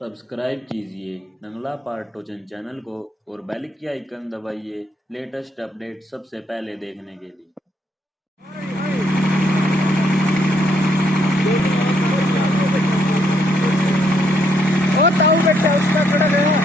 सब्सक्राइब कीजिए नंगला पार्टोचन चैनल को और बेल की आइकन दबाइए लेटेस्ट अपडेट सबसे पहले देखने के लिए। ओ ताऊ बेटा उसका खड़ा गया।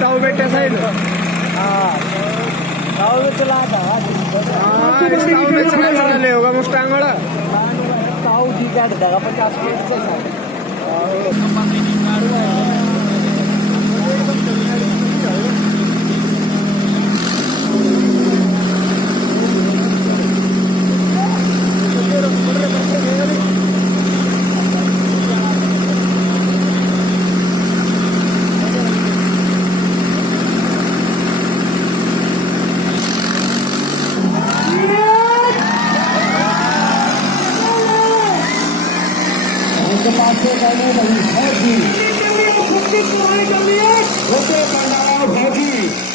ताऊ बेटा साइड ताऊ चला था ताऊ में चला ले होगा मुस्टैंग वाला ताऊ दी का देगा 50 के से भाजी